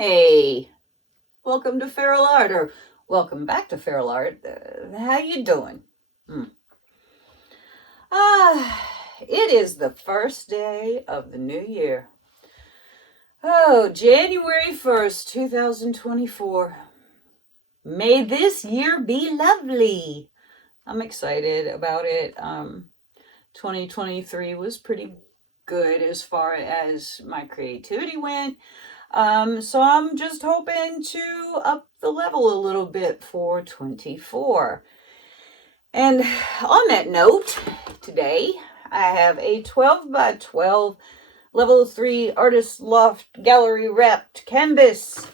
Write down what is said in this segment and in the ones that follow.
Hey, welcome to Feralart, or welcome back to Feralart. How you doing? It is the first day of the new year. Oh, January 1st, 2024. May this year be lovely. I'm excited about it. 2023 was pretty good as far as my creativity went. So I'm just hoping to up the level a little bit for 24. And on that note, today I have a 12 by 12 level 3 artist loft gallery wrapped canvas.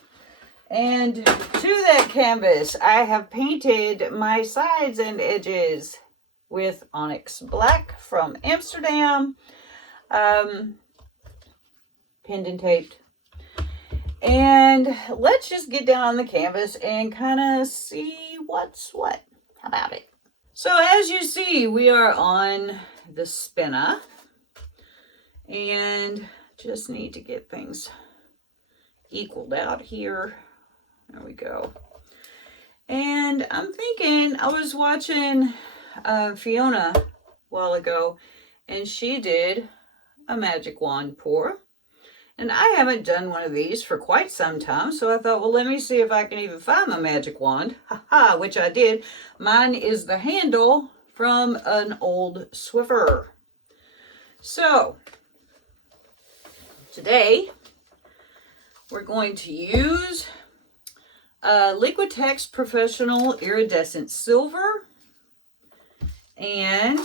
And to that canvas, I have painted my sides and edges with onyx black from Amsterdam, pinned and taped. And let's just get down on the canvas and kind of see what's what. How about it? So as you see, we are on the spinner and just need to get things equaled out here. There we go. And I'm thinking, I was watching Fiona a while ago, and she did a magic wand pour. And I haven't done one of these for quite some time, so I thought, well, let me see if I can even find my magic wand. Haha, which I did. Mine is the handle from an old Swiffer. So, today, we're going to use Liquitex Professional Iridescent Silver and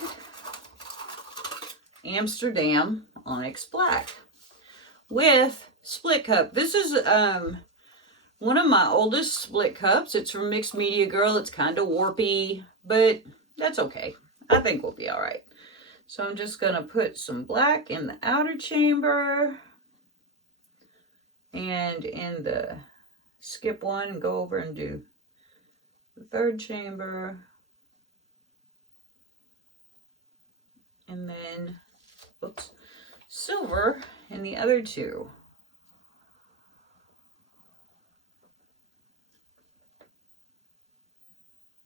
Amsterdam Onyx Black with split cup. This is one of my oldest split cups. It's from Mixed Media Girl. It's kind of warpy, but that's okay. I think we'll be all right. So I'm just going to put some black in the outer chamber and in the skip one and go over and do the third chamber. And then, oops, silver in the other two.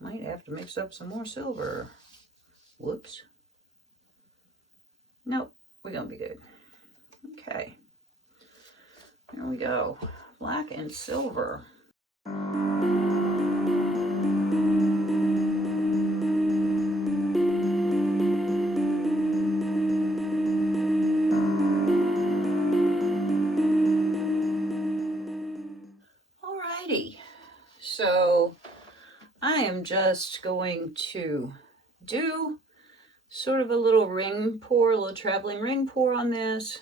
Might have to mix up some more silver. Whoops. Nope, we're gonna be good. Okay. There we go. Black and silver. Alrighty. So I am just going to do sort of a little ring pour, a little traveling ring pour on this.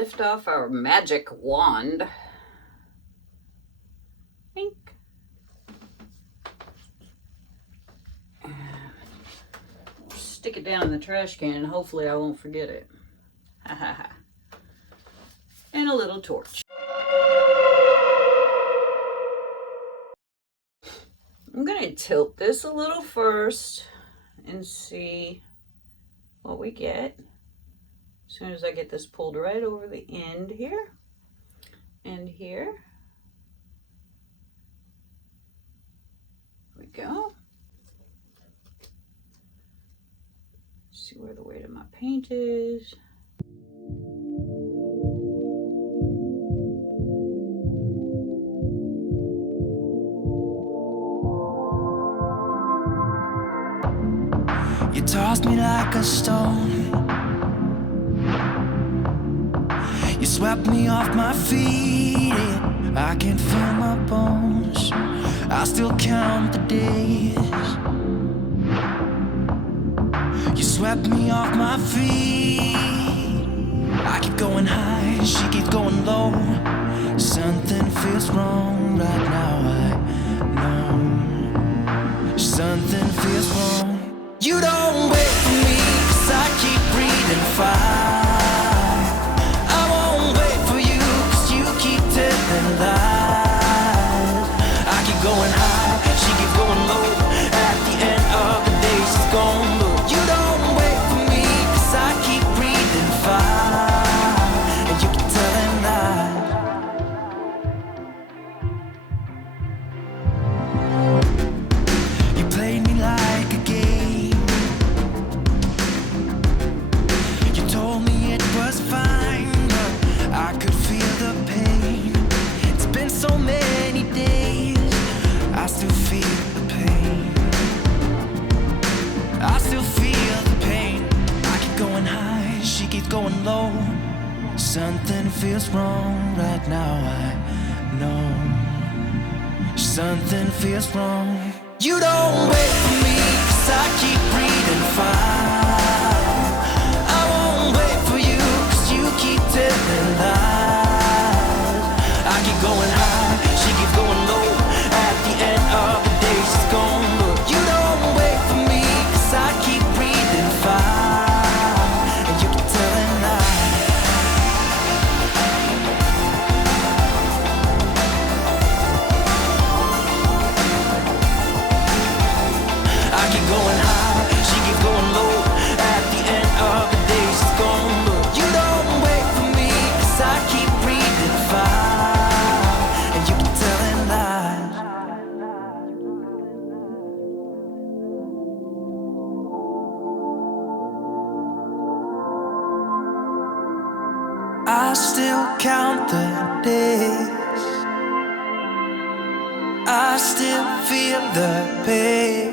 lift off our magic wand. Pink. Stick it down in the trash can and hopefully I won't forget it. Ha ha ha. And a little torch. I'm going to tilt this a little first and see what we get. As soon as I get this pulled right over the end here and here. There we go. See where the weight of my paint is. You tossed me like a stone. You swept me off my feet. I can't feel my bones. I still count the days. You swept me off my feet. I keep going high, she keeps going low. Something feels wrong right now, I know. Something feels wrong. You don't wait for me, 'cause I keep breathing fire. I won't wait for you, 'cause you keep telling lies. I keep going high, she keeps going low. At the end of the day, she's gone low. You don't wait for me, 'cause I keep breathing fire. And you keep telling lies. You played me like a game. You told me it was fine, but I could feel the pain. It's been so many days, I still feel the pain. I still feel the pain. I keep going high, she keeps going low. Something feels wrong right now, I know. Something feels wrong. You don't wait for me, 'cause I keep breathing fire. I won't wait for you, 'cause you keep telling lies. I keep going high, she keeps going low. At the end of the day, she's gone low. You don't wait for me, 'cause I keep breathing fire. And you keep telling lies. I keep going high, she keeps going low. At the end of the day, she's gone low. You don't wait for me, 'cause I keep breathing fire. And you keep telling lies. I still count the days. I still feel the pain.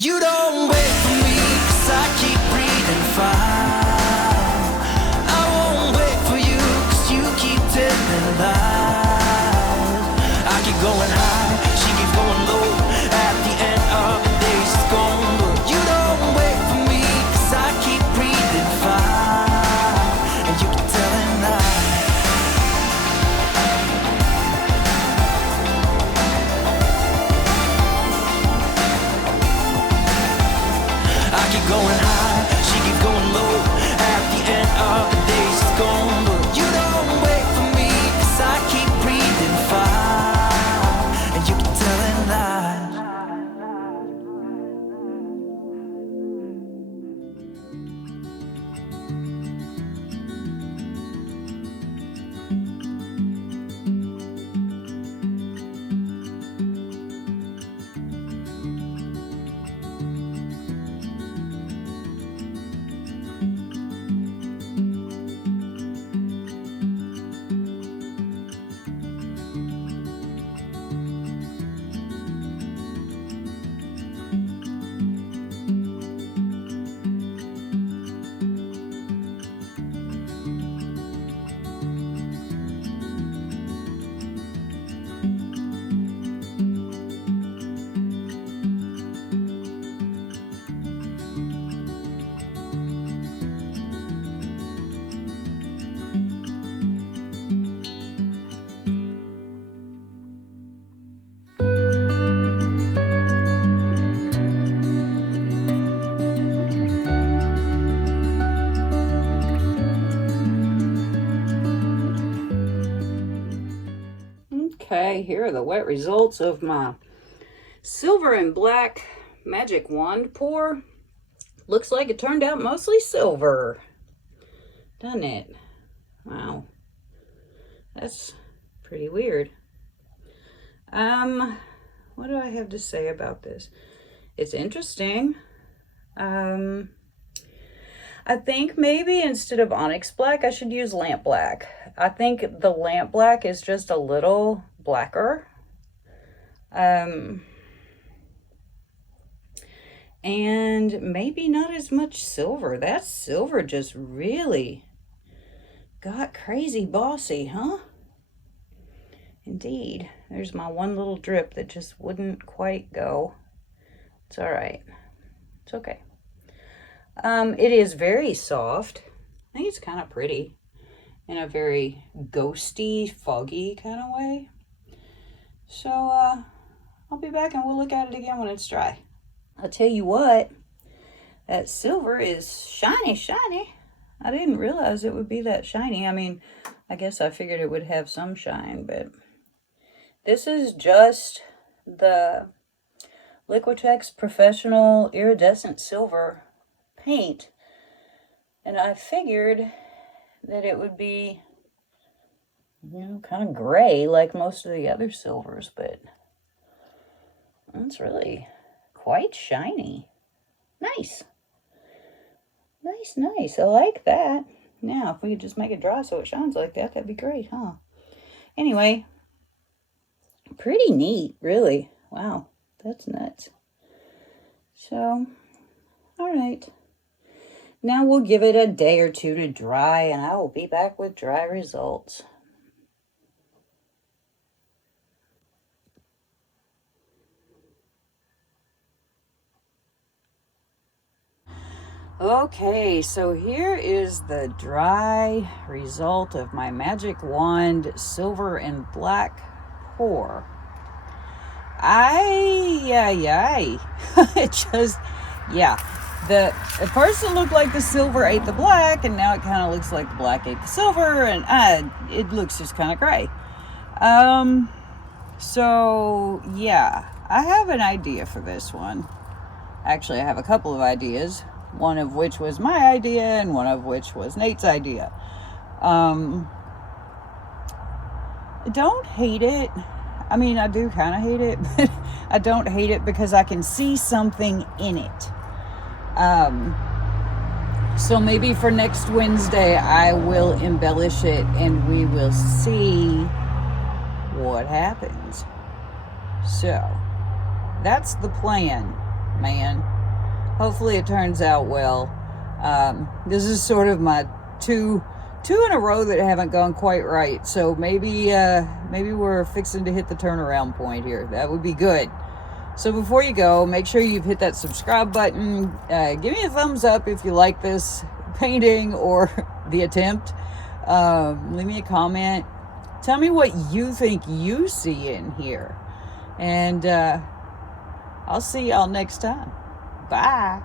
You don't wait for me, 'cause I keep breathing fire. I won't wait for you, 'cause you keep telling lies. I keep going high, she keeps going low. At the end of the day, she's gone low. You don't wait for me, 'cause I keep breathing fire. And you keep telling lies. Okay, here are the wet results of my silver and black magic wand pour. Looks like it turned out mostly silver, doesn't it? Wow, that's pretty weird. What do I have to say about this? It's interesting. I think maybe instead of onyx black, I should use lamp black. I think the lamp black is just a little blacker. And maybe not as much silver. That silver just really got crazy bossy, huh? Indeed. There's my one little drip that just wouldn't quite go. It's all right. It's okay. It is very soft. I think it's kind of pretty in a very ghosty, foggy kind of way. So, I'll be back and we'll look at it again when it's dry. I'll tell you what, that silver is shiny, shiny. I didn't realize it would be that shiny. I mean, I guess I figured it would have some shine, but this is just the Liquitex Professional Iridescent Silver paint, and I figured that it would be, you know, kind of gray like most of the other silvers, but it's really quite shiny. Nice. Nice. I like that. Now, if we could just make it dry so it shines like that, that'd be great, huh? Anyway, pretty neat, really. Wow, that's nuts. So, all right. Now we'll give it a day or two to dry, and I will be back with dry results. Okay, so here is the dry result of my Magic Wand silver and black pour. It just, yeah. At first it looked like the silver ate the black, and now it kind of looks like the black ate the silver, and it looks just kind of gray. So yeah, I have an idea for this one. Actually, I have a couple of ideas, one of which was my idea and one of which was Nate's idea. I don't hate it. I mean, I do kind of hate it, but I don't hate it because I can see something in it. So maybe for next Wednesday, I will embellish it and we will see what happens. So that's the plan, man. Hopefully it turns out well. This is sort of my two in a row that haven't gone quite right. So maybe we're fixing to hit the turnaround point here. That would be good. So before you go, make sure you've hit that subscribe button. Give me a thumbs up if you like this painting or the attempt. Leave me a comment. Tell me what you think you see in here. And I'll see y'all next time. Bye.